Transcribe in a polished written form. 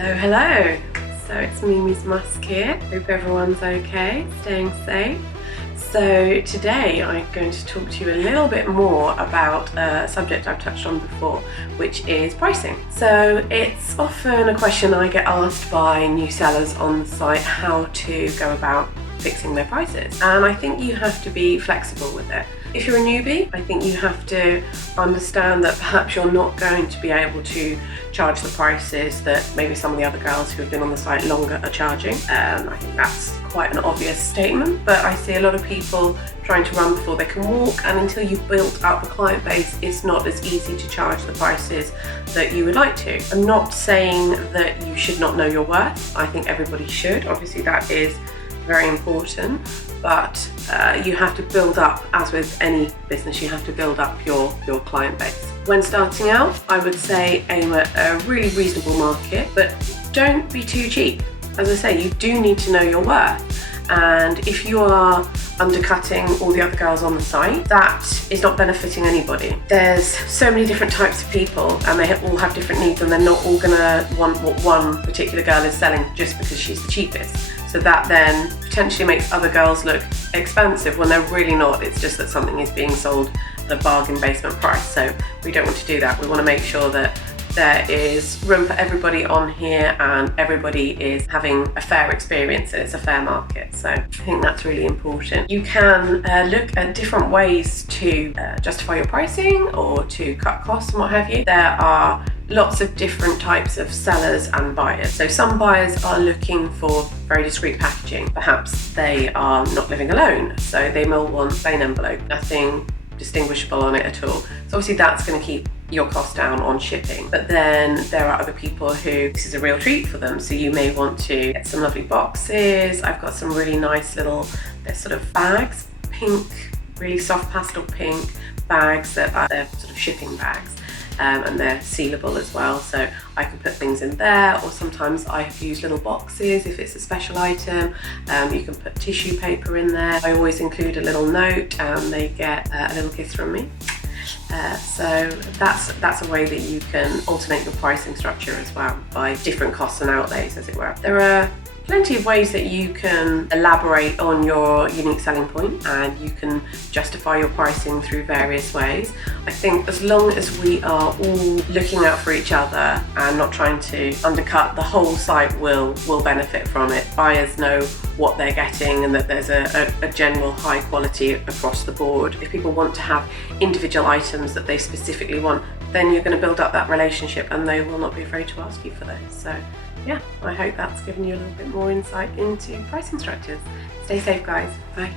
Hello, hello. So it's MimisMusk here. Hope everyone's okay, staying safe. So today I'm going to talk to you a little bit more about a subject I've touched on before, which is pricing. So it's often a question I get asked by new sellers on the site, how to go about fixing their prices. And I think you have to be flexible with it. If you're a newbie, I think you have to understand that perhaps you're not going to be able to charge the prices that maybe some of the other girls who have been on the site longer are charging. I think that's quite an obvious statement, but I see a lot of people trying to run before they can walk, and until you've built up a client base, it's not as easy to charge the prices that you would like to. I'm not saying that you should not know your worth. I think everybody should. Obviously that is very important, but you have to build up, as with any business, you have to build up your client base. When starting out, I would say aim at a really reasonable market, but don't be too cheap. As I say, you do need to know your worth, and if you are undercutting all the other girls on the site, that is not benefiting anybody. There's so many different types of people, and they all have different needs, and they're not all gonna want what one particular girl is selling just because she's the cheapest. So that then potentially makes other girls look expensive when they're really not. It's just that something is being sold at a bargain basement price. So we don't want to do that. We want to make sure that there is room for everybody on here and everybody is having a fair experience and it's a fair market. So I think that's really important. You can look at different ways to justify your pricing or to cut costs and what have you. There are lots of different types of sellers and buyers. So some buyers are looking for very discreet packaging. Perhaps they are not living alone, so they will want plain envelope, nothing distinguishable on it at all. So obviously that's going to keep your cost down on shipping. But then there are other people who this is a real treat for them, so you may want to get some lovely boxes. I've got some really nice little, they're sort of bags, pink, really soft pastel pink bags that are sort of shipping bags. And they're sealable as well, so I can put things in there, or sometimes I have used little boxes if it's a special item. You can put tissue paper in there. I always include a little note and they get a little kiss from me. So that's a way that you can alternate your pricing structure as well by different costs and outlays, as it were. There are plenty of ways that you can elaborate on your unique selling point, and you can justify your pricing through various ways. I think as long as we are all looking out for each other and not trying to undercut, the whole site will benefit from it. Buyers know what they're getting and that there's a general high quality across the board. If people want to have individual items that they specifically want, then you're going to build up that relationship and they will not be afraid to ask you for those. So yeah, I hope that's given you a little bit more insight into pricing structures. Stay safe, guys. Bye.